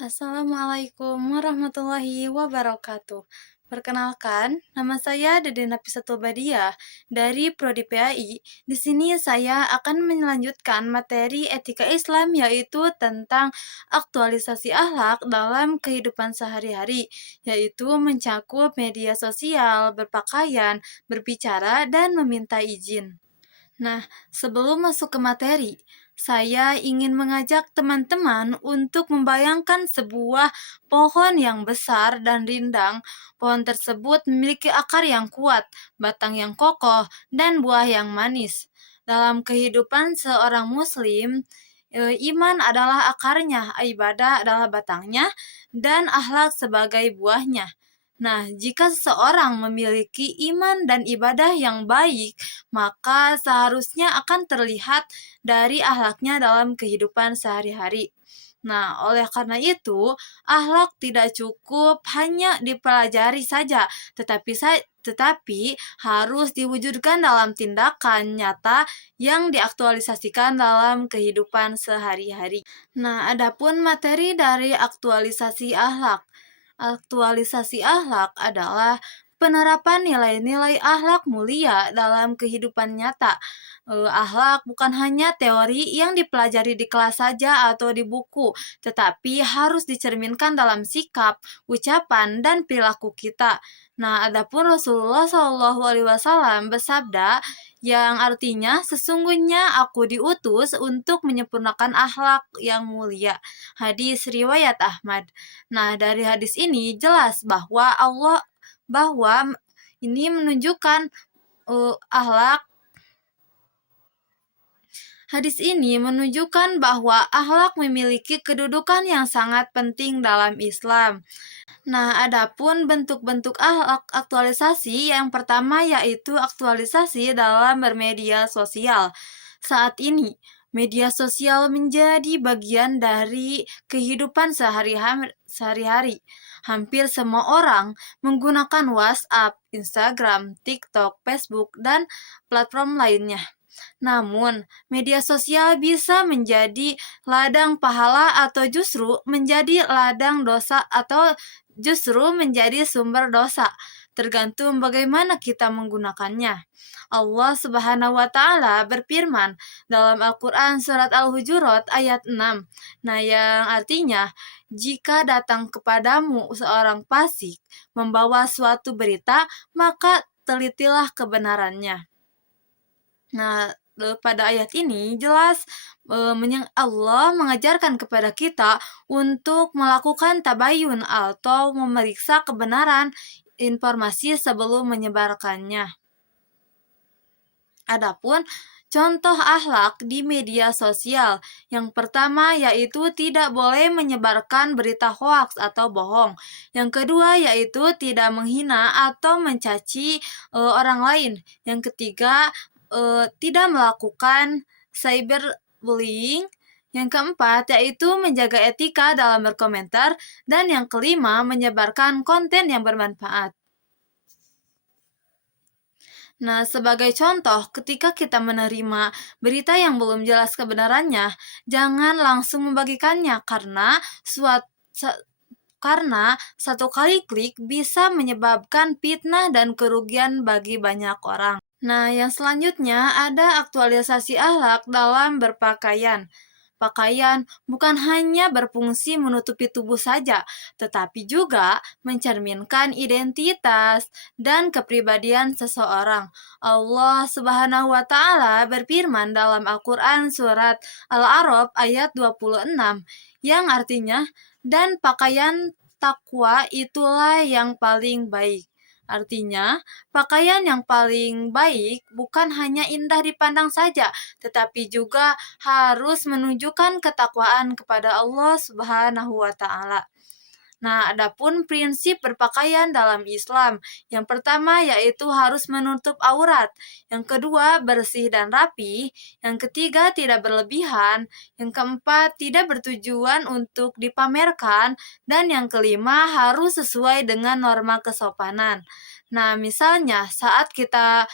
Assalamualaikum warahmatullahi wabarakatuh. Perkenalkan, nama saya Deden Nafisatul Badiah dari Prodi PAI. Di sini saya akan melanjutkan materi etika Islam yaitu tentang aktualisasi akhlak dalam kehidupan sehari-hari, yaitu mencakup media sosial, berpakaian, berbicara, dan meminta izin. Nah, sebelum masuk ke materi, saya ingin mengajak teman-teman untuk membayangkan sebuah pohon yang besar dan rindang. Pohon tersebut memiliki akar yang kuat, batang yang kokoh, dan buah yang manis. Dalam kehidupan seorang Muslim, iman adalah akarnya, ibadah adalah batangnya, dan akhlak sebagai buahnya. Nah, jika seseorang memiliki iman dan ibadah yang baik, maka seharusnya akan terlihat dari akhlaknya dalam kehidupan sehari-hari. Nah, oleh karena itu, akhlak tidak cukup hanya dipelajari saja, tetapi harus diwujudkan dalam tindakan nyata yang diaktualisasikan dalam kehidupan sehari-hari. Nah, adapun materi dari aktualisasi akhlak. Aktualisasi akhlak adalah penerapan nilai-nilai akhlak mulia dalam kehidupan nyata. Akhlak bukan hanya teori yang dipelajari di kelas saja atau di buku, tetapi harus dicerminkan dalam sikap, ucapan, dan perilaku kita. Nah, adapun Rasulullah SAW bersabda, yang artinya sesungguhnya aku diutus untuk menyempurnakan akhlak yang mulia. Hadis riwayat Ahmad. Nah, dari hadis ini jelas bahwa ini menunjukkan akhlak. Hadis ini menunjukkan bahwa akhlak memiliki kedudukan yang sangat penting dalam Islam. Nah, adapun bentuk-bentuk akhlak aktualisasi yang pertama yaitu aktualisasi dalam bermedia sosial. Saat ini, media sosial menjadi bagian dari kehidupan sehari-hari. Hampir semua orang menggunakan WhatsApp, Instagram, TikTok, Facebook, dan platform lainnya. Namun, media sosial bisa menjadi ladang pahala atau justru menjadi ladang dosa atau justru menjadi sumber dosa, tergantung bagaimana kita menggunakannya. Allah Subhanahu wa taala berfirman dalam Al-Qur'an surat Al-Hujurat ayat 6. Nah, yang artinya, jika datang kepadamu seorang fasik membawa suatu berita, maka telitilah kebenarannya. Nah, pada ayat ini jelas Allah mengajarkan kepada kita untuk melakukan tabayun atau memeriksa kebenaran informasi sebelum menyebarkannya. Adapun contoh akhlak di media sosial, yang pertama yaitu tidak boleh menyebarkan berita hoaks atau bohong. Yang kedua yaitu tidak menghina atau mencaci orang lain. Yang ketiga tidak melakukan cyberbullying. Yang keempat yaitu menjaga etika dalam berkomentar, dan yang kelima menyebarkan konten yang bermanfaat. Nah, sebagai contoh, ketika kita menerima berita yang belum jelas kebenarannya, jangan langsung membagikannya karena satu kali klik bisa menyebabkan fitnah dan kerugian bagi banyak orang. Nah, yang selanjutnya ada aktualisasi akhlak dalam berpakaian. Pakaian bukan hanya berfungsi menutupi tubuh saja, tetapi juga mencerminkan identitas dan kepribadian seseorang. Allah Subhanahu wa taala berfirman dalam Al-Qur'an surat Al-A'raf ayat 26 yang artinya, dan pakaian takwa itulah yang paling baik. Artinya, pakaian yang paling baik bukan hanya indah dipandang saja, tetapi juga harus menunjukkan ketakwaan kepada Allah Subhanahu wa taala. Nah, adapun prinsip berpakaian dalam Islam, yang pertama yaitu harus menutup aurat, yang kedua bersih dan rapi, yang ketiga tidak berlebihan, yang keempat tidak bertujuan untuk dipamerkan, dan yang kelima harus sesuai dengan norma kesopanan. Nah, misalnya saat kita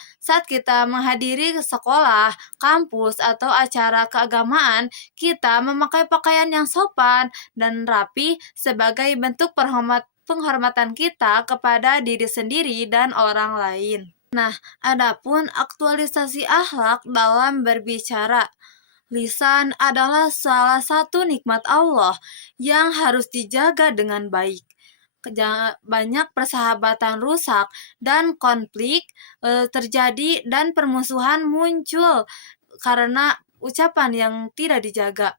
menghadiri sekolah, kampus, atau acara keagamaan, kita memakai pakaian yang sopan dan rapi sebagai bentuk penghormatan kita kepada diri sendiri dan orang lain. Nah, adapun aktualisasi akhlak dalam berbicara, lisan adalah salah satu nikmat Allah yang harus dijaga dengan baik. Banyak persahabatan rusak dan konflik terjadi dan permusuhan muncul karena ucapan yang tidak dijaga.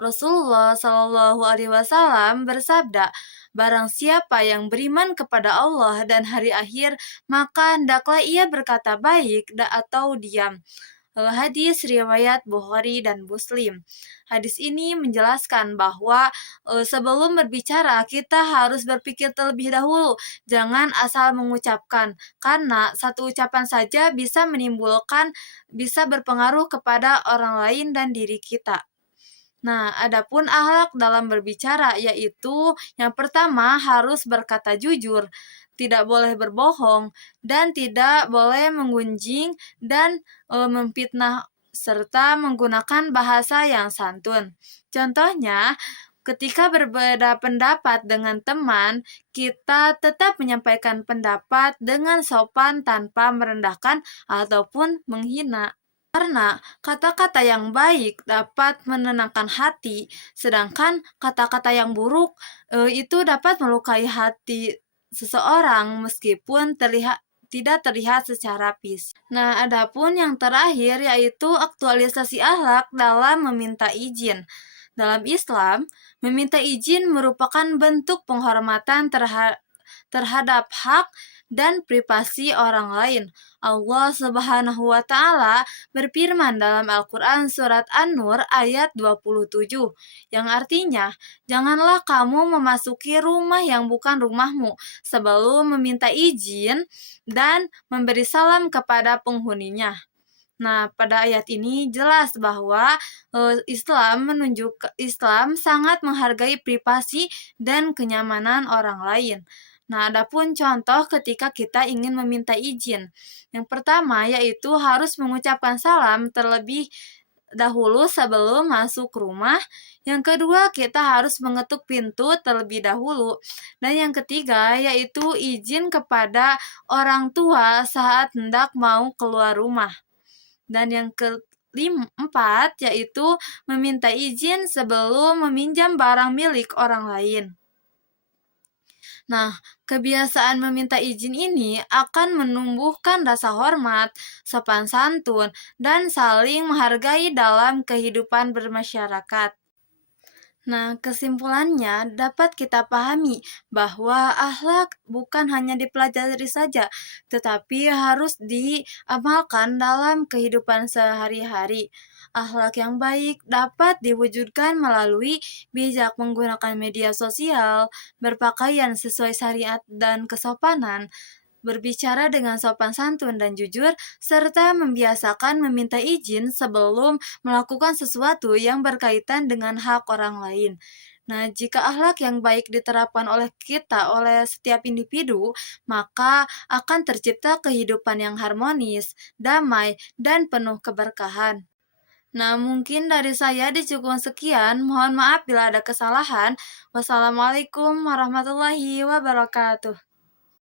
Rasulullah Shallallahu Alaihi Wasallam bersabda, "Barang siapa yang beriman kepada Allah dan hari akhir, maka hendaklah ia berkata baik atau diam." Hadis riwayat Bukhari dan Muslim. Hadis ini menjelaskan bahwa sebelum berbicara kita harus berpikir terlebih dahulu, jangan asal mengucapkan, karena satu ucapan saja bisa berpengaruh kepada orang lain dan diri kita. Nah, adapun akhlak dalam berbicara yaitu yang pertama harus berkata jujur, tidak boleh berbohong, dan tidak boleh menggunjing dan memfitnah serta menggunakan bahasa yang santun. Contohnya, ketika berbeda pendapat dengan teman, kita tetap menyampaikan pendapat dengan sopan tanpa merendahkan ataupun menghina. Karena kata-kata yang baik dapat menenangkan hati, sedangkan kata-kata yang buruk itu dapat melukai hati seseorang meskipun tidak terlihat secara fisik. Nah, adapun yang terakhir yaitu aktualisasi akhlak dalam meminta izin. Dalam Islam, meminta izin merupakan bentuk penghormatan terhadap hak dan privasi orang lain. Allah Subhanahu wa taala berfirman dalam Al-Qur'an surat An-Nur ayat 27 yang artinya, "Janganlah kamu memasuki rumah yang bukan rumahmu sebelum meminta izin dan memberi salam kepada penghuninya." Nah, pada ayat ini jelas bahwa Islam sangat menghargai privasi dan kenyamanan orang lain. Nah, adapun contoh ketika kita ingin meminta izin. Yang pertama yaitu harus mengucapkan salam terlebih dahulu sebelum masuk rumah. Yang kedua, kita harus mengetuk pintu terlebih dahulu. Dan yang ketiga yaitu izin kepada orang tua saat hendak mau keluar rumah. Dan yang keempat yaitu meminta izin sebelum meminjam barang milik orang lain. Nah, kebiasaan meminta izin ini akan menumbuhkan rasa hormat, sopan santun, dan saling menghargai dalam kehidupan bermasyarakat. Nah, kesimpulannya dapat kita pahami bahwa akhlak bukan hanya dipelajari saja, tetapi harus diamalkan dalam kehidupan sehari-hari. Akhlak yang baik dapat diwujudkan melalui bijak menggunakan media sosial, berpakaian sesuai syariat dan kesopanan, berbicara dengan sopan santun dan jujur, serta membiasakan meminta izin sebelum melakukan sesuatu yang berkaitan dengan hak orang lain. Nah, jika akhlak yang baik diterapkan oleh setiap individu, maka akan tercipta kehidupan yang harmonis, damai, dan penuh keberkahan. Nah, mungkin dari saya cukup sekian. Mohon maaf bila ada kesalahan. Wassalamualaikum warahmatullahi wabarakatuh.